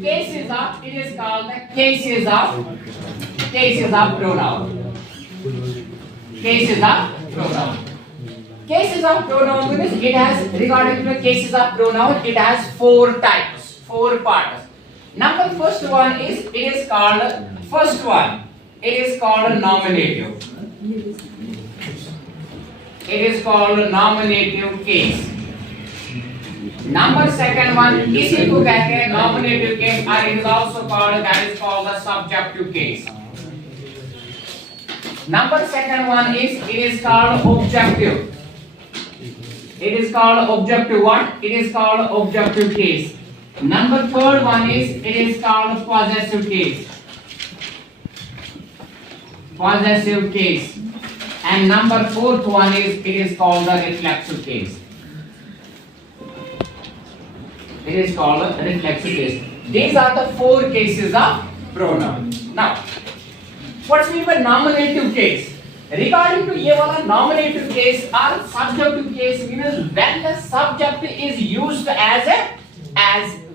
cases of, it is called the cases of pronoun. Cases of pronoun. Cases of pronoun means it has, regarding to the cases of pronoun, it has four types, four parts. Number first one is, it is called, first one, it is called nominative. It is called nominative case. Number second one, इसी को कहते हैं nominative case, or it is also called, that is called the subjunctive case. Number second one is, it is called objective. It is called objective what? It is called objective case. Number third one is, it is called possessive case. Possessive case. And number fourth one is, it is called the reflexive case. It is called a reflexive case. These are the four cases of pronoun. Now, what's mean by nominative case? Regarding to ये वाला nominative case or subjunctive case means when the subject is used as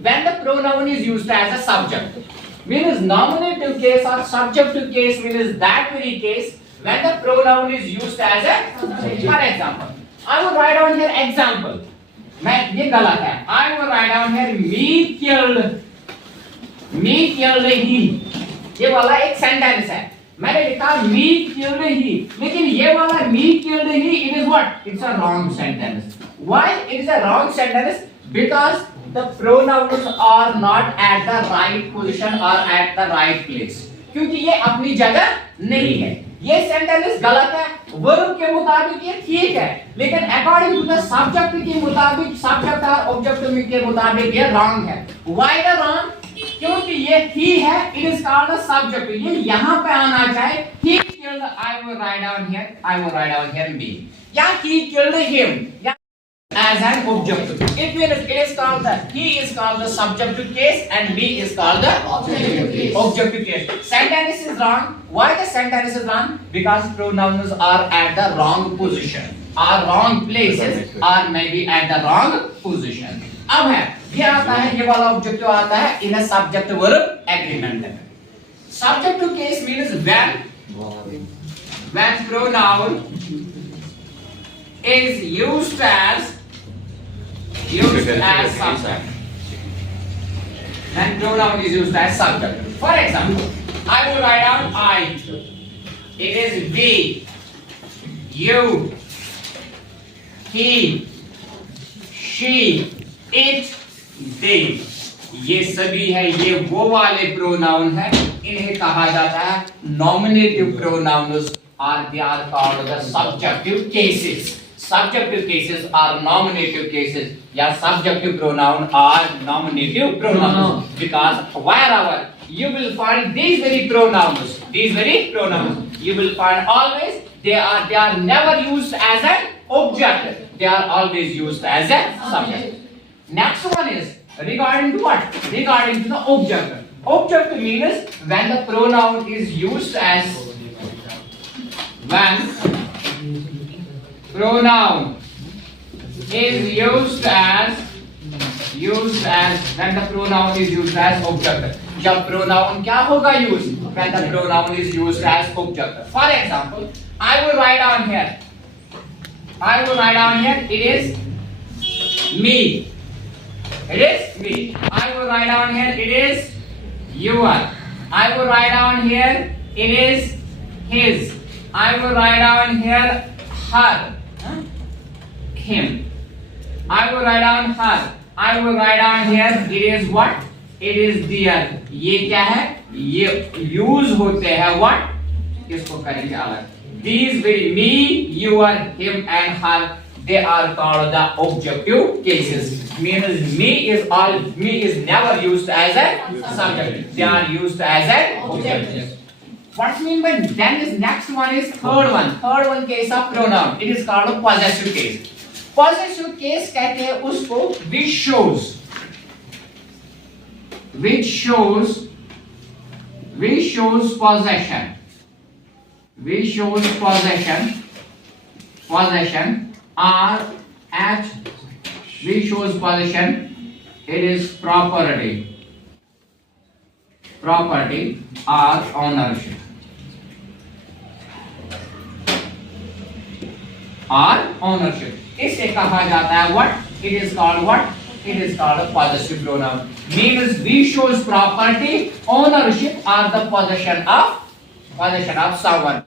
when the pronoun is used as a subject. Means nominative case or subjunctive case means that very case when the pronoun is used as a subject. For example, I will write down here example. मैं ये गलत है. I will write down here me killed he. ये वाला एक sentence है. मैंने लिखा me killed he. लेकिन ये वाला me killed he, it is what? It's a wrong sentence. Why it is a wrong sentence? Because the pronouns are not at the right position or at the right place. क्योंकि ये अपनी जगह नहीं है. ये सेंटेंस गलत है. Verb के मुताबिक ये ठीक है, लेकिन अकॉर्डिंग टू द सब्जेक्ट के मुताबिक, सब्जेक्ट और ऑब्जेक्ट के मुताबिक ये रॉन्ग है. Why the wrong? क्योंकि ये ही है, it is called the subject. ये यहाँ पे आना चाहिए. He killed, I will write down here me. या he killed him. या as an objective. It means it is called the, he is called the subjunctive case and me is called the objective case. Sentence is wrong. Why the sentence is wrong? Because pronouns are at the wrong position, or wrong places, or maybe at the wrong position. अब है, ये आता है, ये वाला objective आता है in a subject verb agreement. Subjunctive case means when pronoun is used as subject. When pronoun is used as subject. For example, I will write down I. It is we, you, he, she, it, they. ये सभी है, ये वो वाले pronoun है, इन्हें कहा जाता है नॉमिनेटिव प्रोनाउन्स, और they are called the subjunctive cases. Subjunctive cases are nominative cases, या subjunctive pronoun are nominative pronouns, because wherever you will find these very pronouns, you will find always they are never used as an object, they are always used as a subject. Next one is regarding to what? Regarding to the object. Object means when the pronoun is used as, when pronoun is used as when the pronoun is used as object. जब pronoun क्या होगा use? When the pronoun is used as object. For example, I will write down here. It is me. It is me. I will write down here. It is your. I will write down here. It is his. I will write down here her. Him. I will write down her. I will write down here. It is what? It is their. ये क्या है? ये use होते हैं what? इसको करेंगे अलग. These very me, your, him and her, they are called the objective cases. Means me is never used as a subject. They are used as an object. What's mean by then is next one is third one case of pronoun. It is called a possessive case. Possessive case कहते हैं उसको which shows possession. Which shows possession or which shows possession, it is property. property or ownership इसे कहा जाता है what? It is called what? It is called a possessive pronoun. Means we shows property, ownership or the possession of someone.